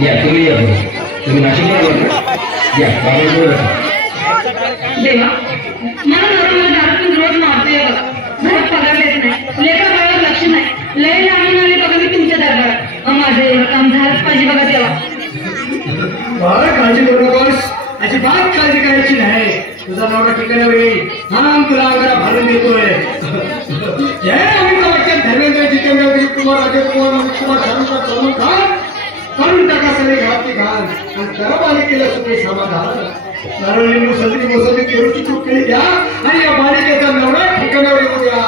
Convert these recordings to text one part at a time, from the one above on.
या तुम्ही या तुम्ही नाशिकला बोलता या बाबा देवा मला नवरा दारू रोज मारतोय बघा घरात पगार देत नाही लेकर बाळावर लक्ष नाही लय लहान आले बघा मी तुमच्या दरबारात माझं एवढं काम झालंच पाहिजे बघा देवा बाळ काळजी करू नकोस अजिबात काळजी करायची नाही तुझा नवरा ठिकाणावर येईल हा तुला अंगाला भरून देतोय जय अमिताभ बच्चन धर्मेंद्र जितेंद्र दिलीप कुमार अजय कुमार मनीष कुमार शाहरुख सलमान खान करून टाका सगळे घातली घाल आणि करा बालिकेला सुखी समाधान नारळ लिंबू संत्री मोसंबी पेरूची चूक केली द्या आणि या बालिकेचा नवरा ठिकाणावर येऊ द्या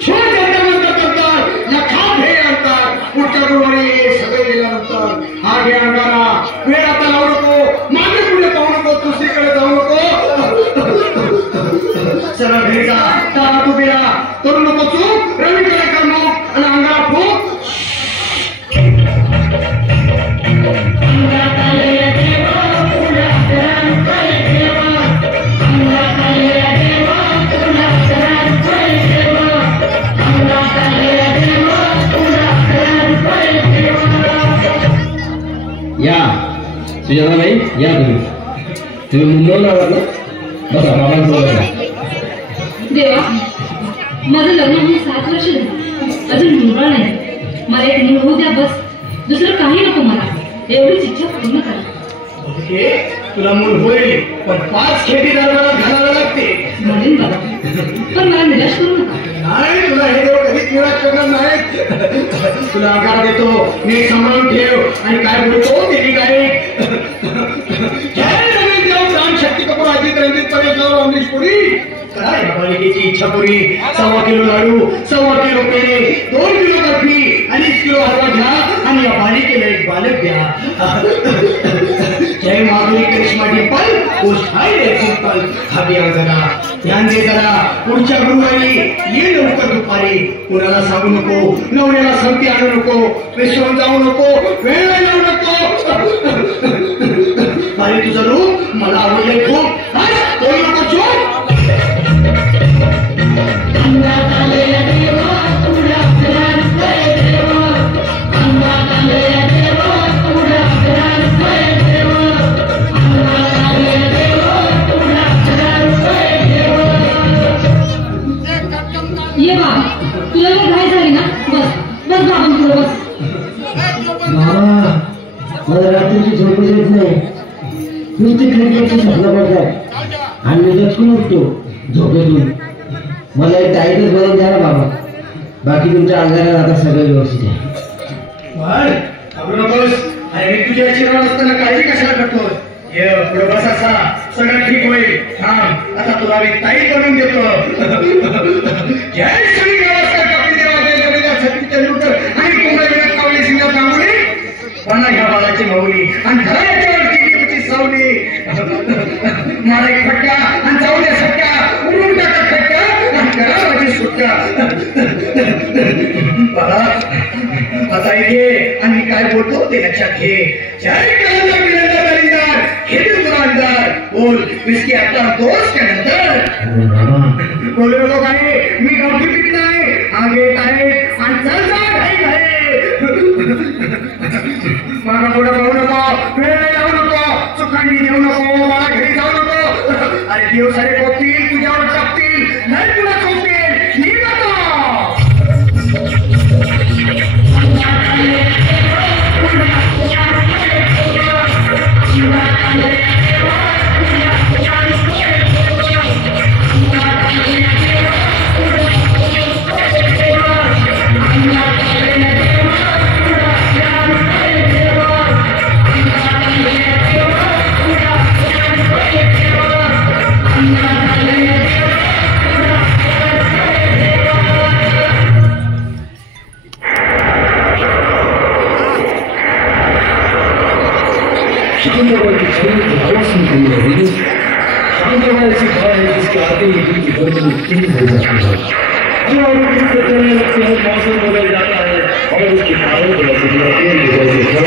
शोध करतात या खात हे आणतात पुढच्या गुरुवारी सगळे गेल्यानंतर हा घे अंगारा वेळ आता लावू नको मागे पुढे पाहू नको दुसरीकडे जाऊ नको सरळ घरी जा तारा तू बिरा करू नको चूक रवीकडे करू आणि अंगारा फूक या सुजाताबाई या तुम्ही मुंबईला आलात ना बसा बाबांसोबत देवा माझं लग्न होऊन 7 वर्ष झाली अजून मुलगा नाही मला एक मूल होऊ द्या बस दुसरं काही नको मला एवढीच इच्छा पूर्ण करा तुला मूल होईल पण 5 खेटी दरबारात घालायला लागते म्हणेन बाबा पण मला निराश करू नका नाही तुला हे देव कधीच निराश करणार नाही तुला आकार देतो नीट सांभाळून ठेव आणि काय बोलतो ते डायरेक्ट जय देव प्राण शक्ती कपूर अजित रणजित परेश अमरीश पुरी करा या बालिकेची इच्छा पुरी 1.25 किलो लाडू 1.25 किलो पेढे 2 किलो बर्फी 2.5 किलो हलवा घ्या आणि या बालिकेला एक बालक द्या जय माधुरी करिश्मा डिंपल गोष्ठाई रे सिंपल खाली जरा ध्यान दे जरा पुढच्या गुरुवारी ये लवकर दुपारी कुणाला सांगू नको नवऱ्याला संगती आणू नको विसरून जाऊ नको वेळ लावू नको आणि तुझं रूप मला आवडले खूप बोलू नको चूक ये बाबा तुला घाई झाली ना बस बस बाबा बस मला रात्रीची झोपच येत नाही नुसती खिडकीची स्वप्न पडतात आणि मी दचकून उठतो झोपेतून मला एक टाईटच बनवून द्या ना बाबा बाकी तुमच्या अंगाला आता सगळं व्यवस्थित आहे घाबरू नकोस अरे मी तुझ्या आशीर्वाद असताना काळजी कशाला करतोस ये पुढे बस असा सगळं ठीक होईल थांब आता तुला मी ताई बनवून देतो जय श्री गावस्कर कपिल देवा सचिन तेंडुलकर आणि कुंभवीर कावली सिंह गांगुली पन्ना ह्या बाळाची माऊली आणि घराच्यावरची देवची सावली मारा एक फटका आणि जाऊया सटका उडून टाका खटका आणि करा माझी सुटका बाळा आता इथे आणि काय बोलतो ते लक्षात घे जय कलंदर बिलंदर दरिंदर हिंदू दुरांदर बोल विस्की आता दोस्त के नंतर बोलू नको काय मी गावठी पीत नाही आगे काय आणि चल जा घाई घाई मागा पुढे जाऊ नको वेळ लावू नको चुकांडी देऊ नको मला घरी जाऊ नको अरे देव सारे बोलतील तुझ्यावर टाकतील नाही तुला चोपतील निघतो इसके आते ही की बदल चेंज हो जाती है जो और चलने लगते हैं मौसम बदल जाता है और उसके कारण बदल जाती है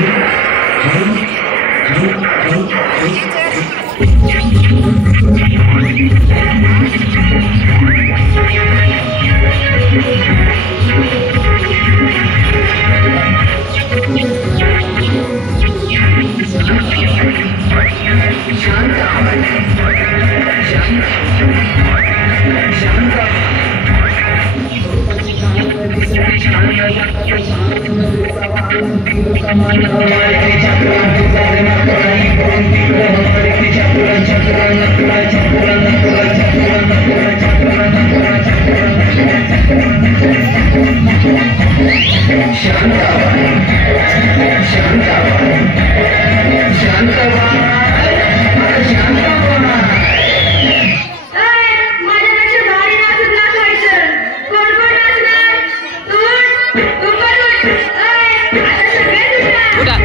उठा